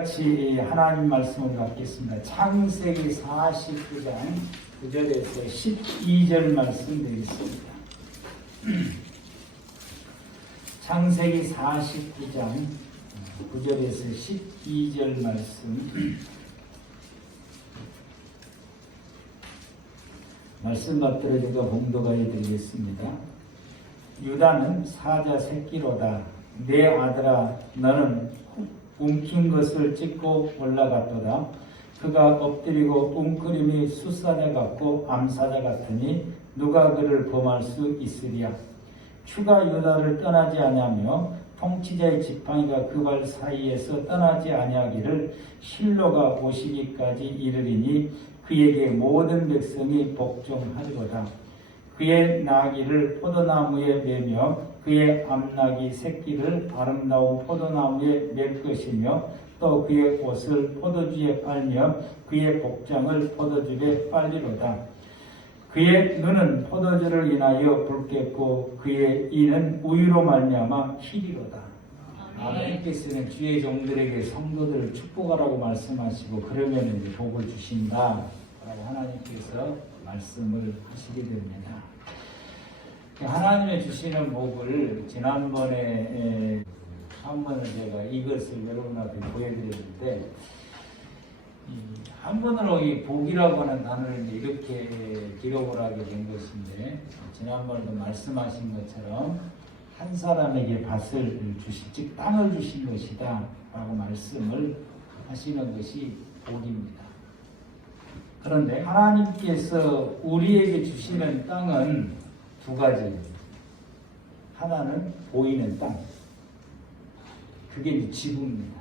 같이 하나님 말씀을 받겠습니다. 창세기 49장 9절에서 12절 말씀 드리겠습니다. 창세기 49장 9절에서 12절 말씀 받들어 제가 봉독하여 드리겠습니다. 유다는 사자 새끼로다. 내 아들아, 너는 움킨 것을 찢고 올라갔도다. 그가 엎드리고 웅크림이 숫사자 같고 암사자 같으니 누가 그를 범할 수 있으랴. 추가 유다를 떠나지 아니하며 통치자의 지팡이가 그 발 사이에서 떠나지 아니하기를 실로가 오시기까지 이르리니 그에게 모든 백성이 복종하리로다. 그의 나귀를 포도나무에 매며 그의 암나귀 새끼를 아름다운 포도나무에 맬 것이며 또 그의 옷을 포도주에 빨며 그의 복장을 포도주에 빨리로다. 그의 눈은 포도주를 인하여 붉겠고 그의 이는 우유로 말미암아 희리로다. 하나님께서는 주의 종들에게 성도들을 축복하라고 말씀하시고 그러면 이제 복을 주신다 라고 하나님께서 말씀을 하시게 됩니다. 하나님의 주시는 복을 지난번에 한 번을 제가 이것을 여러분한테 보여드렸는데 한 번으로 이 복이라고 하는 단어를 이렇게 기록을 하게 된 것인데 지난번에도 말씀하신 것처럼 한 사람에게 밭을 주신 즉 땅을 주신 것이다 라고 말씀을 하시는 것이 복입니다. 그런데 하나님께서 우리에게 주시는 땅은 두 가지입니다. 하나는 보이는 땅, 그게 이제 지구입니다.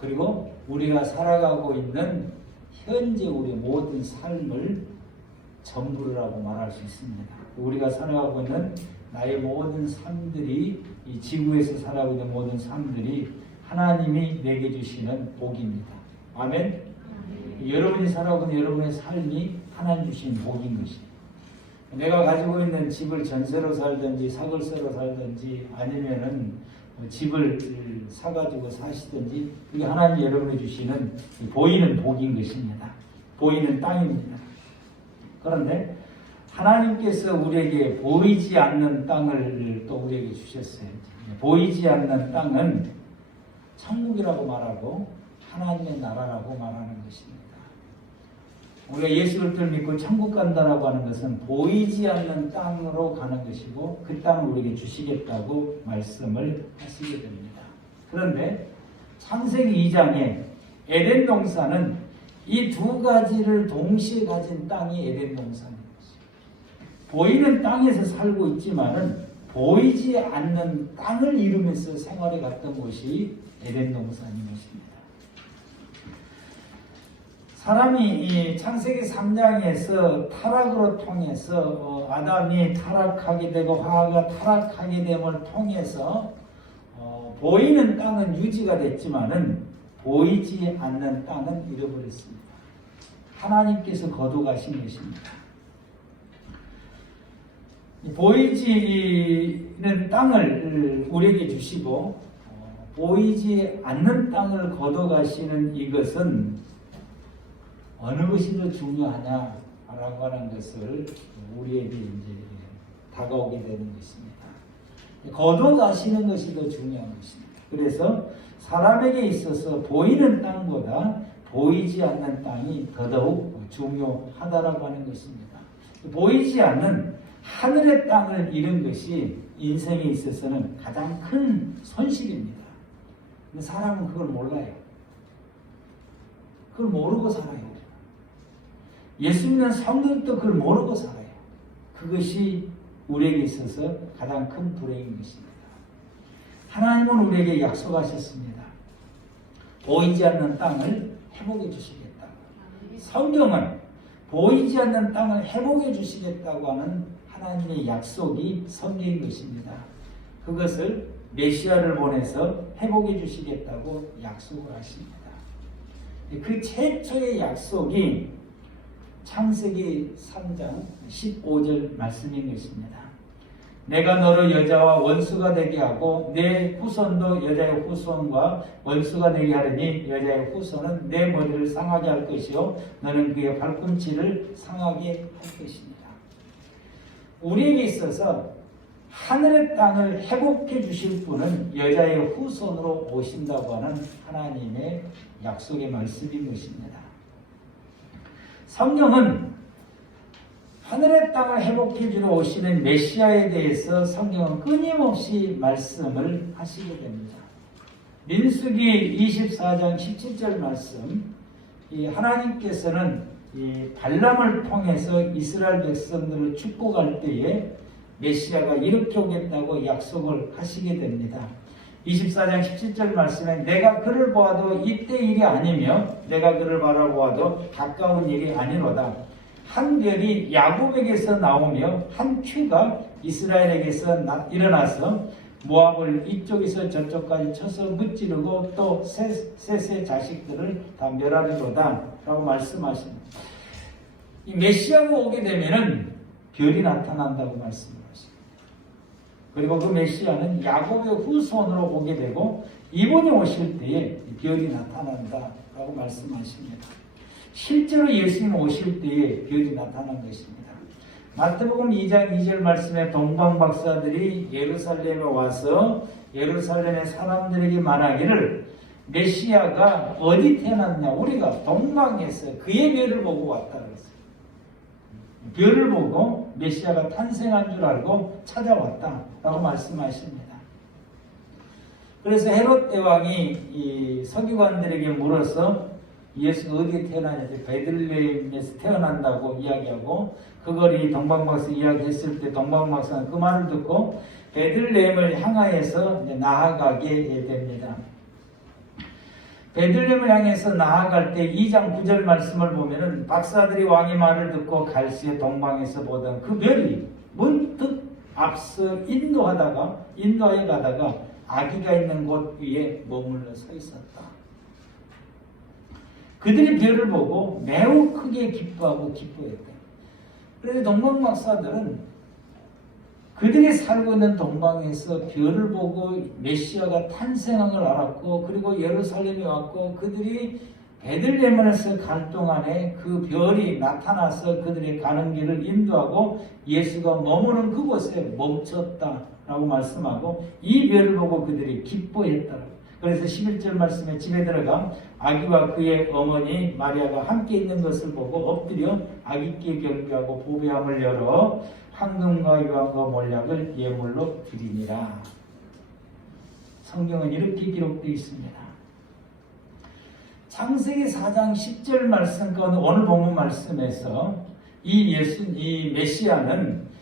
그리고 우리가 살아가고 있는 현재 우리의 모든 삶을 전부라고 말할 수 있습니다. 우리가 살아가고 있는 나의 모든 삶들이 이 지구에서 살아가고 있는 모든 삶들이 하나님이 내게 주시는 복입니다. 아멘? 여러분이 살아가고 있는 여러분의 삶이 하나님 주신 복인 것입니다. 내가 가지고 있는 집을 전세로 살든지 사글세로 살든지 아니면은 집을 사가지고 사시든지 그게 하나님 여러분이 주시는 보이는 복인 것입니다. 보이는 땅입니다. 그런데 하나님께서 우리에게 보이지 않는 땅을 또 우리에게 주셨어요. 보이지 않는 땅은 천국이라고 말하고 하나님의 나라라고 말하는 것입니다. 우리가 예수 그리스도를 믿고 천국 간다라고 하는 것은 보이지 않는 땅으로 가는 것이고 그 땅을 우리에게 주시겠다고 말씀을 하시게 됩니다. 그런데 창세기 2장에 에덴 동산은 이 두 가지를 동시에 가진 땅이 에덴 동산인 것입니다. 보이는 땅에서 살고 있지만은 보이지 않는 땅을 이루면서 생활해 갔던 곳이 에덴 동산인 것입니다. 사람이 이 창세기 3장에서 타락으로 통해서 아담이 타락하게 되고 하와가 타락하게 됨을 통해서 보이는 땅은 유지가 됐지만은 보이지 않는 땅은 잃어버렸습니다. 하나님께서 거두가신 것입니다. 보이지는 땅을 우리에게 주시고 보이지 않는 땅을 거둬가시는 이것은 어느 것이 더 중요하냐라고 하는 것을 우리에게 이제 다가오게 되는 것입니다. 거둬가시는 것이 더 중요한 것입니다. 그래서 사람에게 있어서 보이는 땅보다 보이지 않는 땅이 더더욱 중요하다라고 하는 것입니다. 보이지 않는 하늘의 땅을 잃은 것이 인생에 있어서는 가장 큰 손실입니다. 근데 사람은 그걸 몰라요. 그걸 모르고 살아요. 예수 믿는 성도들도 그걸 모르고 살아요. 그것이 우리에게 있어서 가장 큰 불행인 것입니다. 하나님은 우리에게 약속하셨습니다. 보이지 않는 땅을 회복해 주시겠다. 성경은 보이지 않는 땅을 회복해 주시겠다고 하는 하나님의 약속이 성경인 것입니다. 그것을 메시아를 보내서 회복해 주시겠다고 약속을 하십니다. 그 최초의 약속이 창세기 3장 15절 말씀인 것입니다. 내가 너를 여자와 원수가 되게 하고 내 후손도 여자의 후손과 원수가 되게 하려니 여자의 후손은 내 머리를 상하게 할 것이요 너는 그의 발꿈치를 상하게 할 것입니다. 우리에게 있어서 하늘의 땅을 회복해 주실 분은 여자의 후손으로 오신다고 하는 하나님의 약속의 말씀인 것입니다. 성경은 하늘의 땅을 회복해 주러 오시는 메시아에 대해서 성경은 끊임없이 말씀을 하시게 됩니다. 민수기 24장 17절 말씀, 하나님께서는 발람을 통해서 이스라엘 백성들을 축복할 때에 메시아가 이렇게 오겠다고 약속을 하시게 됩니다. 24장 17절 말씀에 내가 그를 보아도 이때 일이 아니며 내가 그를 바라보아도 가까운 일이 아니로다. 한 별이 야곱에게서 나오며 한 큐가 이스라엘에게서 일어나서 모압을 이쪽에서 저쪽까지 쳐서 무찌르고 또 셋의 자식들을 다 멸하리로다 라고 말씀하십니다. 이 메시아가 오게 되면은 별이 나타난다고 말씀하십니다. 그리고 그 메시아는 야곱의 후손으로 오게 되고 이분이 오실 때에 별이 나타난다라고 말씀하십니다. 실제로 예수님 오실 때에 별이 나타난 것입니다. 마태복음 2장 2절 말씀에 동방박사들이 예루살렘에 와서 예루살렘의 사람들에게 말하기를 메시아가 어디 태어났냐? 우리가 동방에서 그의 별을 보고 왔다 그랬어요. 별을 보고 메시아가 탄생한 줄 알고 찾아왔다라고 말씀하십니다. 그래서 헤롯 대왕이 이 서기관들에게 물어서 예수가 어디에 태어나는지 베들레헴에서 태어난다고 이야기하고 그걸 이 동방박사 이야기했을 때 동방박사는 그 말을 듣고 베들레헴을 향하여서 나아가게 됩니다. 베들레헴을 향해서 나아갈 때 2장 9절 말씀을 보면은 박사들이 왕의 말을 듣고 갈시에 동방에서 보던 그 별이 문득 앞서 인도하여 가다가 아기가 있는 곳 위에 머물러 서 있었다. 그들이 별을 보고 매우 크게 기뻐하고 기뻐했다. 그래서 동방 박사들은 그들이 살고 있는 동방에서 별을 보고 메시아가 탄생한 걸 알았고 그리고 예루살렘에 왔고 그들이 베들레헴에서 갈 동안에 그 별이 나타나서 그들의 가는 길을 인도하고 예수가 머무는 그곳에 멈췄다라고 말씀하고 이 별을 보고 그들이 기뻐했다라고. 그래서 11절 말씀에 집에 들어가 아기와 그의 어머니 마리아가 함께 있는 것을 보고 엎드려 아기께 경배하고 보배함을 열어 황금과 유황과 몰약을 예물로 드리니라. 성경은 이렇게 기록되어 있습니다. 창세기 4장 10절 말씀 가운데 오늘 본문 말씀에서 이 메시아는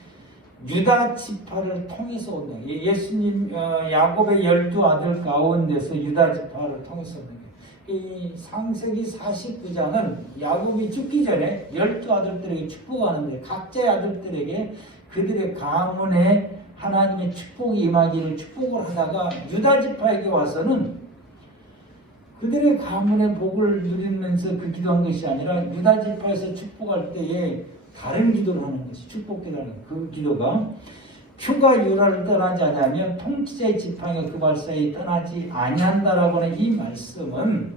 유다 지파를 통해서 온다. 예수님 야곱의 12아들 가운데서 유다 지파를 통해서 온다. 이 창세기 49장은 야곱이 죽기 전에 12아들들에게 축복하는데 각자의 아들들에게 그들의 가문에 하나님의 축복이 임하기를 축복을 하다가 유다 지파에게 와서는 그들의 가문의 복을 누리면서 그 기도한 것이 아니라 유다 지파에서 축복할 때에 다른 기도를 하는 것이 축복 기도라는 그 기도가 큐가 유라를 떠나지 않으면 통치자의 지팡이가 그 발사에 떠나지 아니한다라고 하는 이 말씀은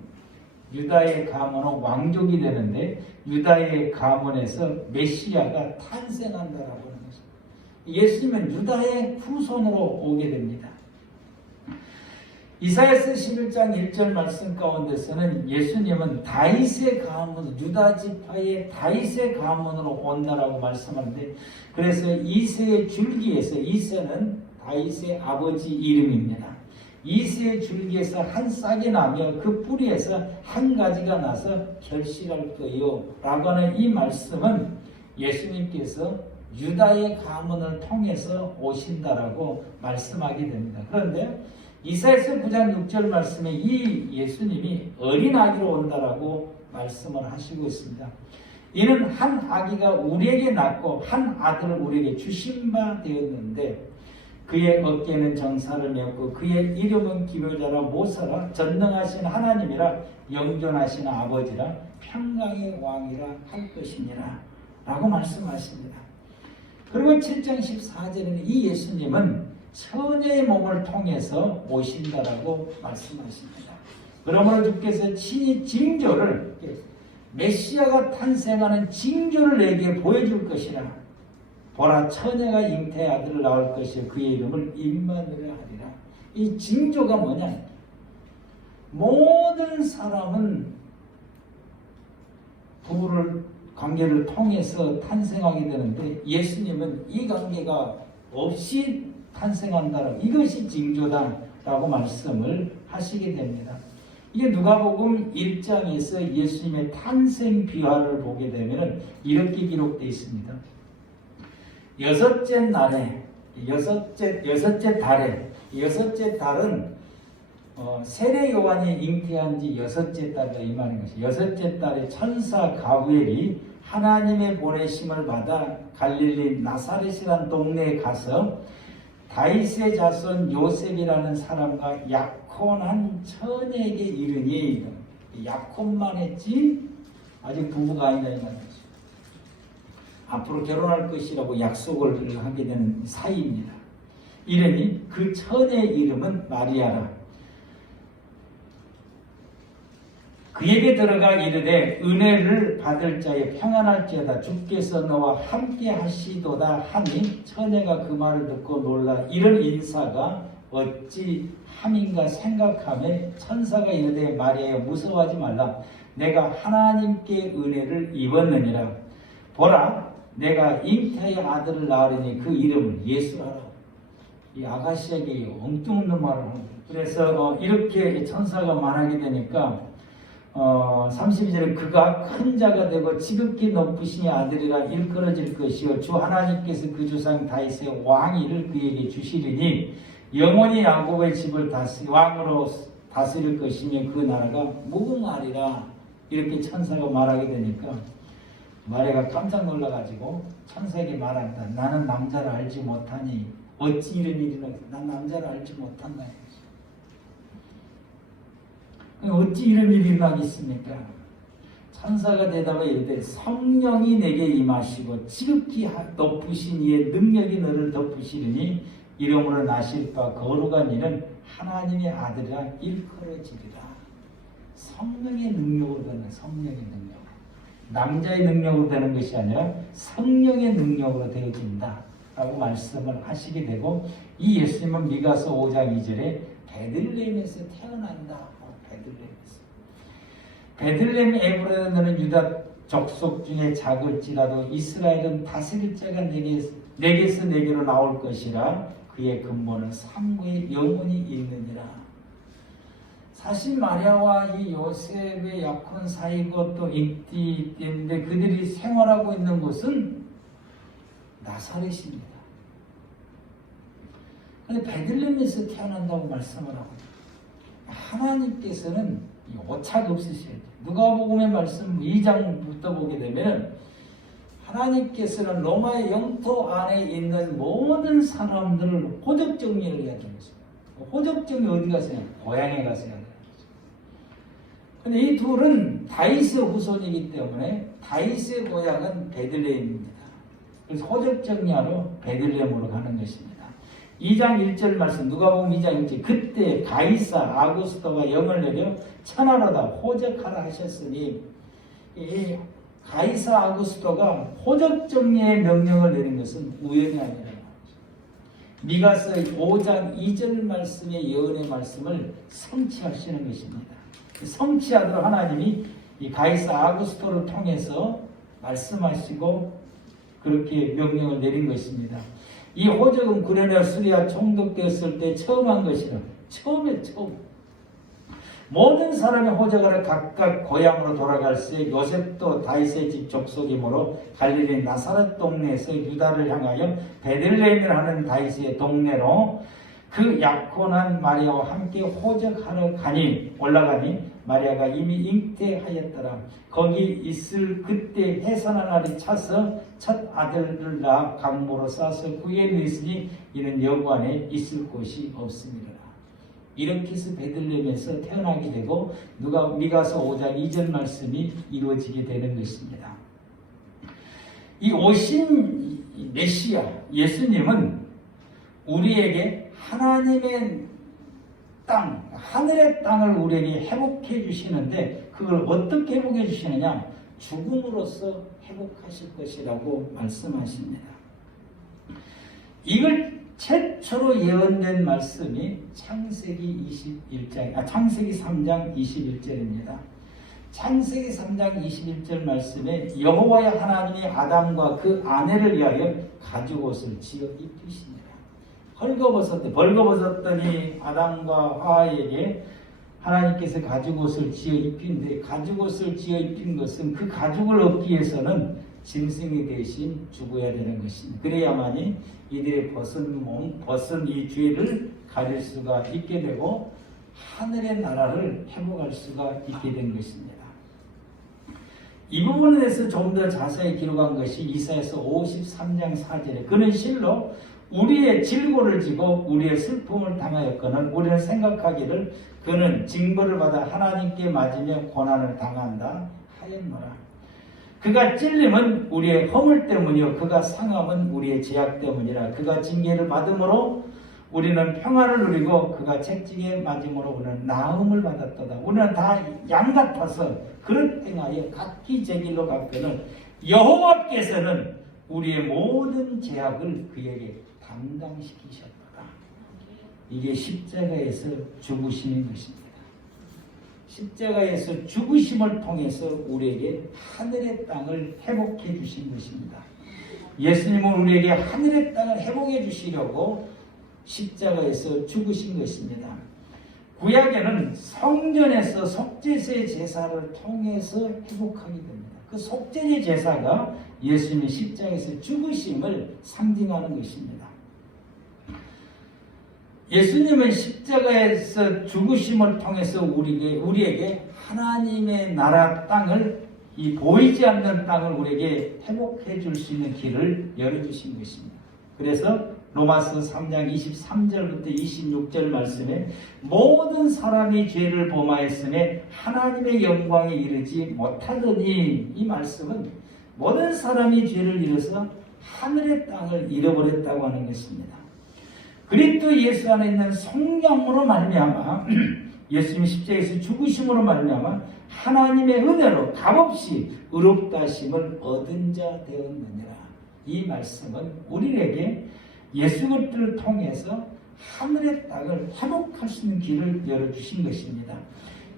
유다의 가문은 왕족이 되는데 유다의 가문에서 메시아가 탄생한다라고 하는 것입니다. 예수님은 유다의 후손으로 오게 됩니다. 이사야서 11장 1절 말씀 가운데서는 예수님은 다윗의 가문, 유다 지파의 다윗의 가문으로 온다라고 말씀하는데 그래서 이새의 줄기에서 이새는 다윗의 아버지 이름입니다. 이새의 줄기에서 한 싹이 나며 그 뿌리에서 한 가지가 나서 결실할 거요 라고 하는 이 말씀은 예수님께서 유다의 가문을 통해서 오신다라고 말씀하게 됩니다. 그런데 이사야서 9장 6절 말씀에 이 예수님이 어린 아기로 온다라고 말씀을 하시고 있습니다. 이는 한 아기가 우리에게 낳고 한 아들을 우리에게 주신 바 되었는데 그의 어깨는 정사를 메었고 그의 이름은 기묘자라 모사라 전능하신 하나님이라 영존하신 아버지라 평강의 왕이라 할 것이니라 라고 말씀하십니다. 그리고 7장 14절에는 이 예수님은 처녀의 몸을 통해서 오신다라고 말씀하십니다. 그러므로 주께서 친히 징조를, 메시아가 탄생하는 징조를 내게 보여줄 것이라. 보라, 처녀가 잉태의 아들을 낳을 것이요 그의 이름을 임마누엘 하리라. 이 징조가 뭐냐? 모든 사람은 부부를 관계를 통해서 탄생하게 되는데 예수님은 이 관계가 없이 탄생한다라고, 이것이 징조다라고 말씀을 하시게 됩니다. 이게 누가복음 1장에서 예수님의 탄생 비화를 보게 되면 이렇게 기록되어 있습니다. 여섯째 달은 세례 요한이 잉태한 지 여섯째 달이다 이 말인 것이. 여섯째 달에 천사 가브엘이 하나님의 보내심을 받아 갈릴리 나사렛이라는 동네에 가서 다윗의 자손 요셉이라는 사람과 약혼한 처녀에게 이르니, 약혼만 했지 아직 부부가 아니다 이 말이죠. 앞으로 결혼할 것이라고 약속을 하게 되는 사이입니다. 이르니 그 처녀의 이름은 마리아라. 그에게 들어가 이르되 은혜를 받을 자에 평안할지어다, 주께서 너와 함께 하시도다 하니 처녀가 그 말을 듣고 놀라 이런 인사가 어찌 함인가 생각하며 천사가 이르되 마리아여 무서워하지 말라, 내가 하나님께 은혜를 입었느니라. 보라, 내가 잉태의 아들을 낳으리니 그 이름을 예수라라. 이 아가씨에게 엉뚱없는 말을 합니다. 그래서 이렇게 천사가 말하게 되니까 32절에 그가 큰 자가 되고 지극히 높으신 아들이라 일컬어질 것이요 주 하나님께서 그 조상 다윗의 왕위를 그에게 주시리니 영원히 야곱의 집을 왕으로 다스릴 것이며 그 나라가 무궁하리라. 이렇게 천사가 말하게 되니까 마리아가 깜짝 놀라가지고 천사에게 말한다. 나는 남자를 알지 못하니 어찌 이런 일이 일어나? 난 남자를 알지 못한다. 어찌 이런 일이 일어나겠습니까? 천사가 대답하여 이르되 성령이 내게 임하시고 지극히 높으신 이의 능력이 너를 덮으시리니 이름으로 나실 바 거룩한 일은 하나님의 아들이라 일컬어지리라. 성령의 능력으로 되는, 성령의 능력. 남자의 능력으로 되는 것이 아니라 성령의 능력으로 되어진다 라고 말씀을 하시게 되고, 이 예수님은 미가서 5장 2절에 베들레헴에서 태어난다. 베들레헴 에브라는 유다 족속 중에 작을지라도 이스라엘은 다스릴 자가 내게서 내게로 나올 것이라. 그의 근본은 상고에 영원히 있느니라. 사실 마리아와 이 요셉의 약혼 사이고 또 있는데 그들이 생활하고 있는 곳은 나사렛입니다. 그런데 베들레헴에서 태어난다고 말씀을 하고, 하나님께서는 오차가 없으셔야 돼요. 누가복음의 말씀 2장부터 보게 되면 하나님께서는 로마의 영토 안에 있는 모든 사람들을 호적 정리를 해야 되는 거죠. 호적 정리 어디 가세요? 고향에 가세요. 근데 이 둘은 다윗의 후손이기 때문에 다윗의 고향은 베들레헴입니다. 그래서 호적 정리하러 베들레헴으로 가는 것입니다. 2장 1절 말씀, 누가복음 2장 1절, 그때 가이사 아구스토가 영을 내려 천하로다 호적하라 하셨으니, 이 가이사 아구스토가 호적 정리의 명령을 내린 것은 우연이 아니라 미가서 5장 2절 말씀의 예언의 말씀을 성취하시는 것입니다. 성취하도록 하나님이 이 가이사 아구스토를 통해서 말씀하시고 그렇게 명령을 내린 것입니다. 이 호적은 구레네 수리아 총독되었을 때 처음 한 것이라. 처음. 모든 사람의 호적을 각각 고향으로 돌아갈 새 요셉도 다윗의 집 족속이므로 갈릴리 나사렛 동네에서 유다를 향하여 베들레헴을 하는 다윗의 동네로 그 약혼한 마리아와 함께 호적하러 올라가니 마리아가 이미 잉태하였더라. 거기 있을 그때 해산한 날이 차서 첫 아들을 낳아 강모로 싸서 구유에 있으니 이는 여부 안에 있을 곳이 없습니다. 이렇게 해서 베들레헴에서 태어나게 되고 미가서 5장 2절 말씀이 이루어지게 되는 것입니다. 이 오신 메시아 예수님은 우리에게 하나님의 땅, 하늘의 땅을 우리에게 회복해 주시는데 그걸 어떻게 회복해 주시느냐? 죽음으로써 회복하실 것이라고 말씀하십니다. 이걸 최초로 예언된 말씀이 창세기 3장 21절입니다. 창세기 3장 21절 말씀에 여호와의 하나님이 아담과 그 아내를 위하여 가죽옷을 지어 입히시니라. 벌거벗었더니 아담과 하와에게 하나님께서 가죽옷을 지어 입힌데, 가죽옷을 지어 입힌 것은 그 가죽을 얻기 위해서는 짐승이 대신 죽어야 되는 것입니다. 그래야만이 이들의 벗은 이 죄를 가릴 수가 있게 되고 하늘의 나라를 회복할 수가 있게 된 것입니다. 이 부분에 대해서 좀 더 자세히 기록한 것이 이사야서 53장 4절에 그는 실로 우리의 질고를 지고 우리의 슬픔을 당하였거늘 우리는 생각하기를 그는 징벌을 받아 하나님께 맞으며 고난을 당한다 하였노라. 그가 찔림은 우리의 허물 때문이요 그가 상함은 우리의 죄악 때문이라. 그가 징계를 받음으로 우리는 평화를 누리고 그가 채찍에 맞음으로 우리는 나음을 받았도다. 우리는 다 양 같아서 그릇 행하여 각기 제 길로 갔거늘 여호와께서는 우리의 모든 죄악을 그에게 담당시키셨다. 이게 십자가에서 죽으시는 것입니다. 십자가에서 죽으심을 통해서 우리에게 하늘의 땅을 회복해 주신 것입니다. 예수님은 우리에게 하늘의 땅을 회복해 주시려고 십자가에서 죽으신 것입니다. 구약에는 성전에서 속죄제 제사를 통해서 회복하게 됩니다. 그 속죄제 제사가 예수님의 십자가에서 죽으심을 상징하는 것입니다. 예수님은 십자가에서 죽으심을 통해서 우리에게 하나님의 나라 땅을, 이 보이지 않는 땅을 우리에게 회복해 줄 수 있는 길을 열어주신 것입니다. 그래서 로마서 3장 23절부터 26절 말씀에 모든 사람이 죄를 범하였으니 하나님의 영광에 이르지 못하더니, 이 말씀은 모든 사람이 죄를 이뤄서 하늘의 땅을 잃어버렸다고 하는 것입니다. 그리스도 예수 안에 있는 성령으로 말미암아 예수님 십자가에서 죽으심으로 말미암아 하나님의 은혜로 값없이 의롭다 하심을 얻은 자 되었느니라. 이 말씀은 우리에게 예수 그리스도를 통해서 하늘의 땅을 회복할 수 있는 길을 열어주신 것입니다.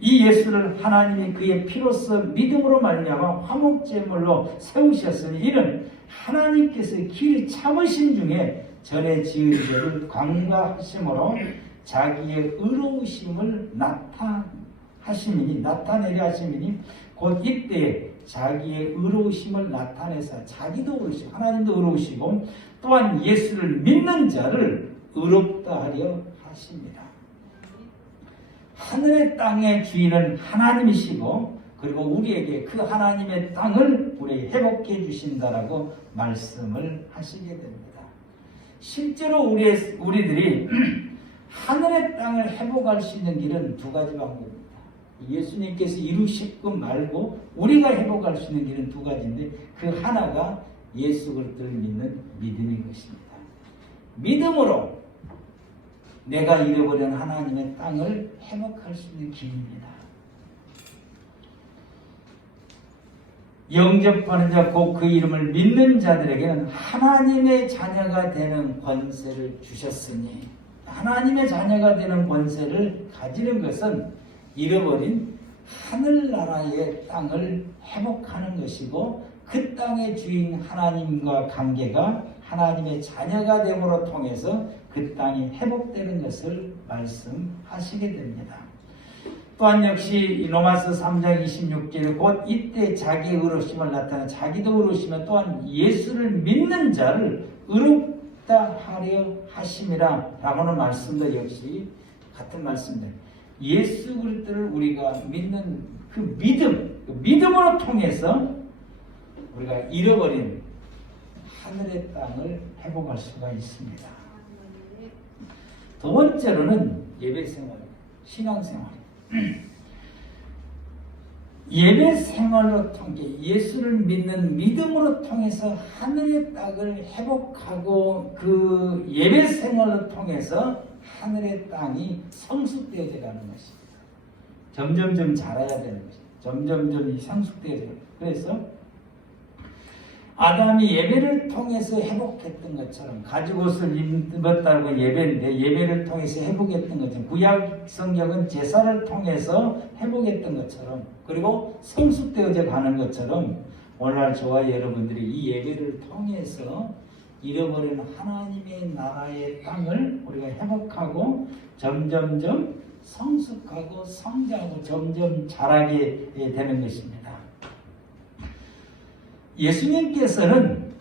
이 예수를 하나님이 그의 피로써 믿음으로 말미암아 화목제물로 세우셨으니 이는 하나님께서 길을 참으신 중에 전에 지은 죄를 관과하심으로 자기의 의로우심을 나타내려 하심이니 곧 이때 자기의 의로우심을 나타내사 자기도 의로우시고 하나님도 의로우시고 또한 예수를 믿는 자를 의롭다 하려 하십니다. 하늘의 땅의 주인은 하나님이시고 그리고 우리에게 그 하나님의 땅을 우리에게 회복해 주신다라고 말씀을 하시게 됩니다. 실제로 우리들이 하늘의 땅을 회복할 수 있는 길은 두 가지 방법입니다. 예수님께서 이루시고 말고 우리가 회복할 수 있는 길은 두 가지인데 그 하나가 예수 그리스도를 믿는 믿음인 것입니다. 믿음으로 내가 잃어버린 하나님의 땅을 회복할 수 있는 길입니다. 영접하는 자 곧 그 이름을 믿는 자들에게는 하나님의 자녀가 되는 권세를 주셨으니, 하나님의 자녀가 되는 권세를 가지는 것은 잃어버린 하늘나라의 땅을 회복하는 것이고 그 땅의 주인 하나님과 관계가 하나님의 자녀가 됨으로 통해서 그 땅이 회복되는 것을 말씀하시게 됩니다. 또한 역시 로마서 3장 26절 곧 이때 자기의 의로우심을 나타내 자기도 의로우시면 또한 예수를 믿는 자를 의롭다 하려 하심이라 라고는 말씀도 역시 같은 말씀들. 예수 그리스도를 우리가 믿는 그 믿음으로 통해서 우리가 잃어버린 하늘의 땅을 회복할 수가 있습니다. 두 번째로는 예배생활, 신앙생활. 예배 생활로 통해 예수를 믿는 믿음으로 통해서 하늘의 땅을 회복하고 그 예배 생활로 통해서 하늘의 땅이 성숙되어져 가는 것입니다. 점점점 자라야 되는 것입니다. 점점점 성숙되어져 가는 것입니다. 그래서 아담이 예배를 통해서 회복했던 것처럼 가죽옷을 입었다고 예배인데 예배를 통해서 회복했던 것처럼 구약 성경은 제사를 통해서 회복했던 것처럼 그리고 성숙되어져 가는 것처럼 오늘날 저와 여러분들이 이 예배를 통해서 잃어버린 하나님의 나라의 땅을 우리가 회복하고 점점점 성숙하고 성장하고 점점 자라게 되는 것입니다. 예수님께서는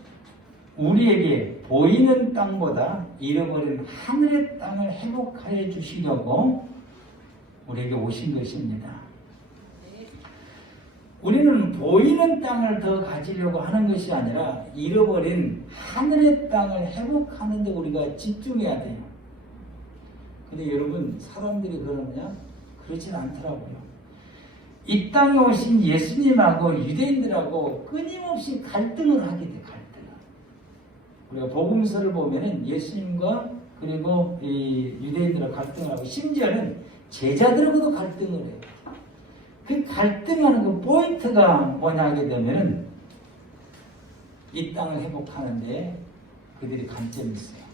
우리에게 보이는 땅보다 잃어버린 하늘의 땅을 회복하여 주시려고 우리에게 오신 것입니다. 우리는 보이는 땅을 더 가지려고 하는 것이 아니라 잃어버린 하늘의 땅을 회복하는 데 우리가 집중해야 돼요. 근데 여러분, 사람들이 그러느냐? 그렇진 않더라고요. 이 땅에 오신 예수님하고 유대인들하고 끊임없이 갈등을 하게 돼, 갈등을. 우리가 복음서를 보면은 예수님과 그리고 이 유대인들하고 갈등을 하고 심지어는 제자들하고도 갈등을 해요. 그 갈등하는 그 포인트가 뭐냐 하게 되면은 이 땅을 회복하는데 그들이 관점이 있어요.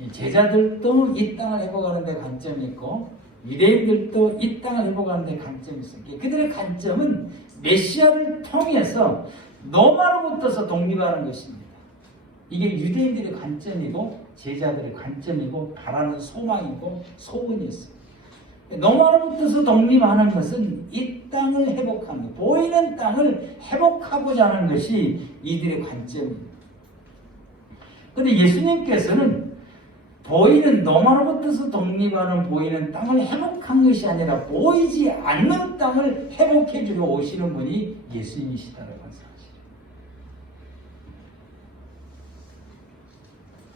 이 제자들도 이 땅을 회복하는 데 관점이 있고 유대인들도 이 땅을 회복하는 데 관점이 있어요. 그들의 관점은 메시아를 통해서 노마로부터서 독립하는 것입니다. 이게 유대인들의 관점이고 제자들의 관점이고 바라는 소망이고 소원이 있어요. 노마로부터서 독립하는 것은 이 땅을 회복하는 것, 보이는 땅을 회복하고자 하는 것이 이들의 관점입니다. 그런데 예수님께서는 보이는 노마로부터서 독립하는 보이는 땅을 회복한 것이 아니라 보이지 않는 땅을 회복해 주러 오시는 분이 예수님이시다라고 하는 사실이에요.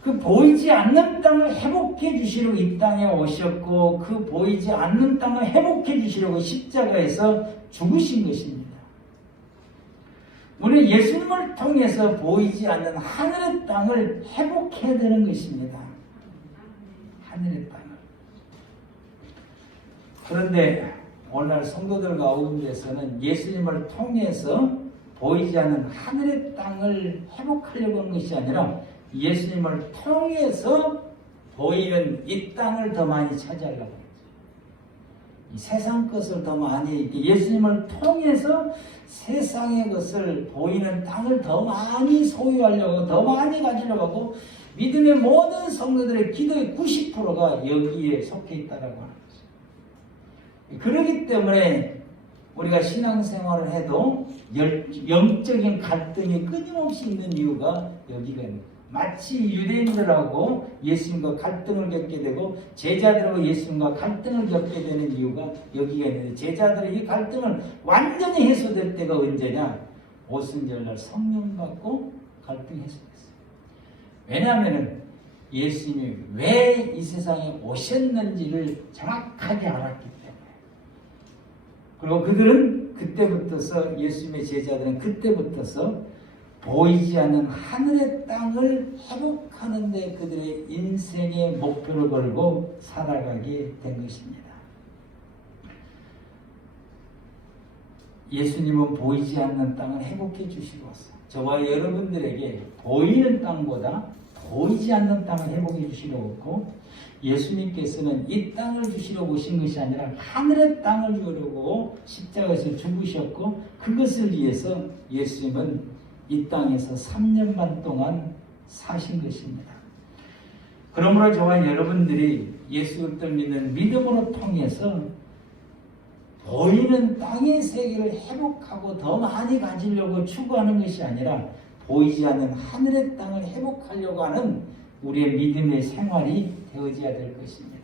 그 보이지 않는 땅을 회복해 주시려고 이 땅에 오셨고 그 보이지 않는 땅을 회복해 주시려고 십자가에서 죽으신 것입니다. 우리는 예수님을 통해서 보이지 않는 하늘의 땅을 회복해야 되는 것입니다. 하늘의 땅을. 그런데 오늘날 성도들 가운데서는 예수님을 통해서 보이지 않는 하늘의 땅을 회복하려고 하는 것이 아니라 예수님을 통해서 보이는 이 땅을 더 많이 차지하려고 하죠. 이 세상 것을 더 많이, 예수님을 통해서 세상의 것을 보이는 땅을 더 많이 소유하려고, 더 많이 가지려고 하고 믿음의 모든 성도들의 기도의 90%가 여기에 속해 있다라고 하는 거죠. 그렇기 때문에 우리가 신앙생활을 해도 영적인 갈등이 끊임없이 있는 이유가 여기가 있는 거예요. 마치 유대인들하고 예수님과 갈등을 겪게 되고 제자들하고 예수님과 갈등을 겪게 되는 이유가 여기가 있는데 제자들의 이 갈등은 완전히 해소될 때가 언제냐? 오순절날 성령 받고 갈등이 해소됐어요. 왜냐하면 예수님이 왜 이 세상에 오셨는지를 정확하게 알았기 때문에. 그리고 그들은 그때부터서 예수님의 제자들은 그때부터서 보이지 않는 하늘의 땅을 회복하는 데 그들의 인생의 목표를 걸고 살아가게 된 것입니다. 예수님은 보이지 않는 땅을 회복해 주시고 저와 여러분들에게 보이는 땅보다 보이지 않는 땅을 회복해 주시려고 했고 예수님께서는 이 땅을 주시려고 오신 것이 아니라 하늘의 땅을 주려고 십자가에서 죽으셨고 그것을 위해서 예수님은 이 땅에서 3년 반 동안 사신 것입니다. 그러므로 저와 여러분들이 예수 그리스도를 믿는 믿음으로 통해서 보이는 땅의 세계를 회복하고 더 많이 가지려고 추구하는 것이 아니라 보이지 않는 하늘의 땅을 회복하려고 하는 우리의 믿음의 생활이 되어져야 될 것입니다.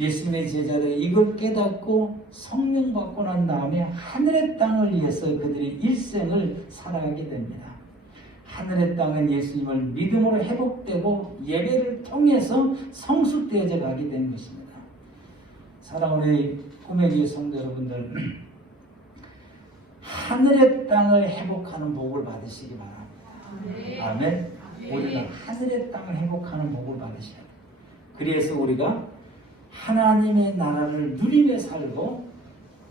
예수님의 제자들이 이걸 깨닫고 성령 받고 난 다음에 하늘의 땅을 위해서 그들이 일생을 살아가게 됩니다. 하늘의 땅은 예수님을 믿음으로 회복되고 예배를 통해서 성숙되어져 가게 되는 것입니다. 사랑하는 꿈의 교회 성도 여러분들, 하늘의 땅을 회복하는 복을 받으시기 바랍니다. 아멘. 우리는 하늘의 땅을 회복하는 복을 받으셔야 돼요. 그래서 우리가 하나님의 나라를 누리며 살고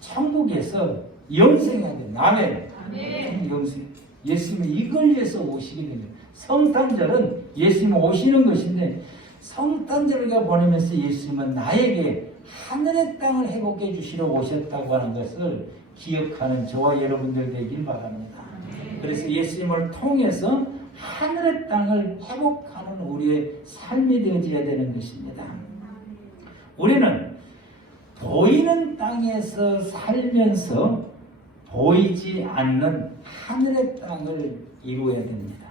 천국에서 영생해야 됩니다. 아멘. 영생. 예수님은 이걸 위해서 오시게 됩니다. 성탄절은 예수님 오시는 것인데 성탄절을 우리가 보내면서 예수님은 나에게 하늘의 땅을 회복해 주시러 오셨다고 하는 것을 기억하는 저와 여러분들 되길 바랍니다. 그래서 예수님을 통해서 하늘의 땅을 회복하는 우리의 삶이 되어져야 되는 것입니다. 우리는 보이는 땅에서 살면서 보이지 않는 하늘의 땅을 이루어야 됩니다.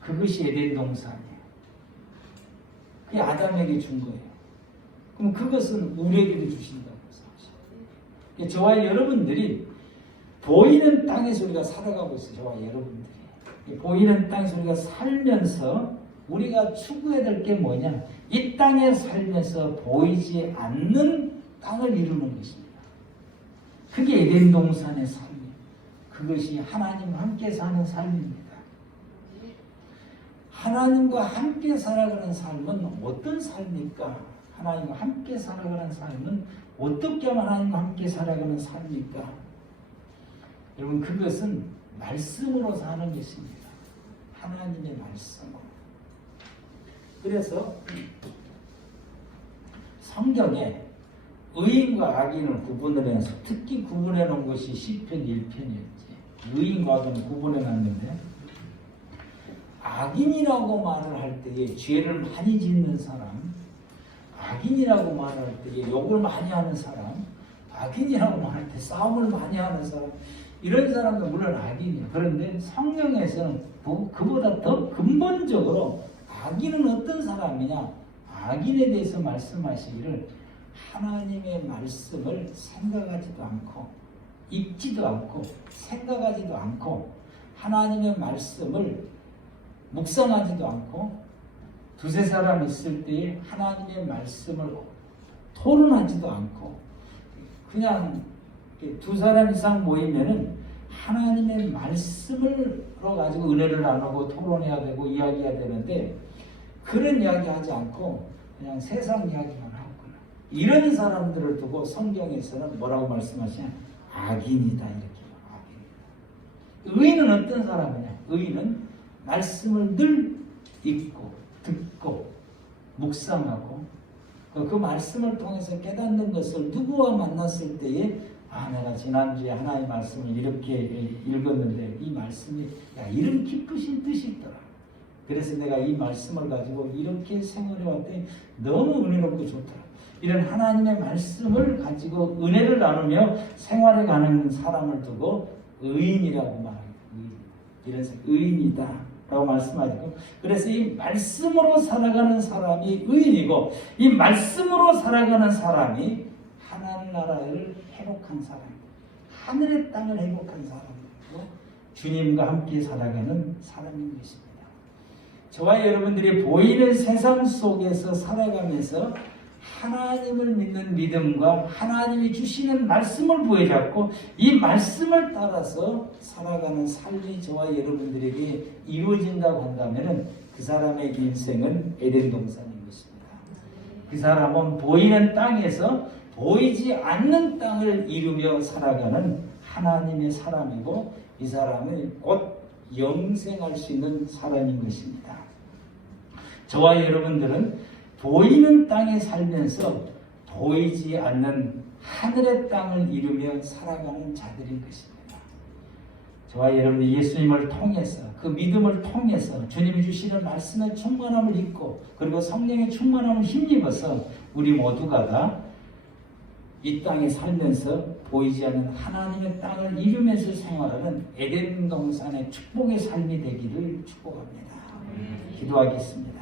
그것이 에덴 동산이에요. 그게 아담에게 준 거예요. 그럼 그것은 우리에게도 주신다고 생각하시죠. 저와 여러분들이 보이는 땅에서 우리가 살아가고 있어요. 저와 여러분들이. 보이는 땅에서 우리가 살면서 우리가 추구해야 될 게 뭐냐? 이 땅에 살면서 보이지 않는 땅을 이루는 것입니다. 그게 에덴 동산의 삶이에요. 그것이 하나님과 함께 사는 삶입니다. 하나님과 함께 살아가는 삶은 어떤 삶입니까? 하나님과 함께 살아가는 삶은 어떻게 하면 하나님과 함께 살아가는 삶입니까? 여러분, 그것은 말씀으로 사는 것입니다. 하나님의 말씀으로. 그래서 성경에 의인과 악인을 구분을 해서 특히 구분해 놓은 것이 시편 1편이었지. 의인과 악인을 구분해 놨는데 악인이라고 말을 할 때에 죄를 많이 짓는 사람, 악인이라고 말을 할 때에 욕을 많이 하는 사람, 악인이라고 말할 때 싸움을 많이 하는 사람, 이런 사람도 물론 악인이에요. 그런데 성경에서는 그보다 더 근본적으로 악인은 어떤 사람이냐? 악인에 대해서 말씀하시기를 하나님의 말씀을 생각하지도 않고 읽지도 않고 생각하지도 않고 하나님의 말씀을 묵상하지도 않고 두세 사람 있을 때에 하나님의 말씀을 토론하지도 않고 그냥 두 사람 이상 모이면은 하나님의 말씀을 가지고 은혜를 나누고 토론해야 되고 이야기해야 되는데 그런 이야기 하지 않고 그냥 세상 이야기만 하거나 이런 사람들을 두고 성경에서는 뭐라고 말씀하시냐? 악인이다 이렇게. 악인. 의인은 어떤 사람이냐? 의인은 말씀을 늘 읽고 듣고 묵상하고 그 말씀을 통해서 깨닫는 것을 누구와 만났을 때에 내가 지난주에 하나님의 말씀을 이렇게 읽었는데 이 말씀이 이런 깊으신 뜻이 있더라. 그래서 내가 이 말씀을 가지고 이렇게 생활해 왔더니 너무 은혜롭고 좋더라. 이런 하나님의 말씀을 가지고 은혜를 나누며 생활해 가는 사람을 두고 의인이라고 말합니다. 이런 의인이다 라고 말씀하시고, 그래서 이 말씀으로 살아가는 사람이 의인이고 이 말씀으로 살아가는 사람이 하나님 나라를 회복한 사람이고 하늘의 땅을 회복한 사람이고 주님과 함께 살아가는 사람인 것입니다. 저와 여러분들이 보이는 세상 속에서 살아가면서 하나님을 믿는 믿음과 하나님이 주시는 말씀을 부여잡고 이 말씀을 따라서 살아가는 삶이 저와 여러분들에게 이루어진다고 한다면 그 사람의 인생은 에덴 동산인 것입니다. 그 사람은 보이는 땅에서 보이지 않는 땅을 이루며 살아가는 하나님의 사람이고 이 사람은 곧 영생할 수 있는 사람인 것입니다. 저와 여러분들은 보이는 땅에 살면서 보이지 않는 하늘의 땅을 이루며 살아가는 자들인 것입니다. 저와 여러분이 예수님을 통해서 그 믿음을 통해서 주님이 주시는 말씀의 충만함을 입고 그리고 성령의 충만함을 힘입어서 우리 모두가 다 이 땅에 살면서 보이지 않는 하나님의 땅을 이루면서 생활하는 에덴 동산의 축복의 삶이 되기를 축복합니다. 기도하겠습니다.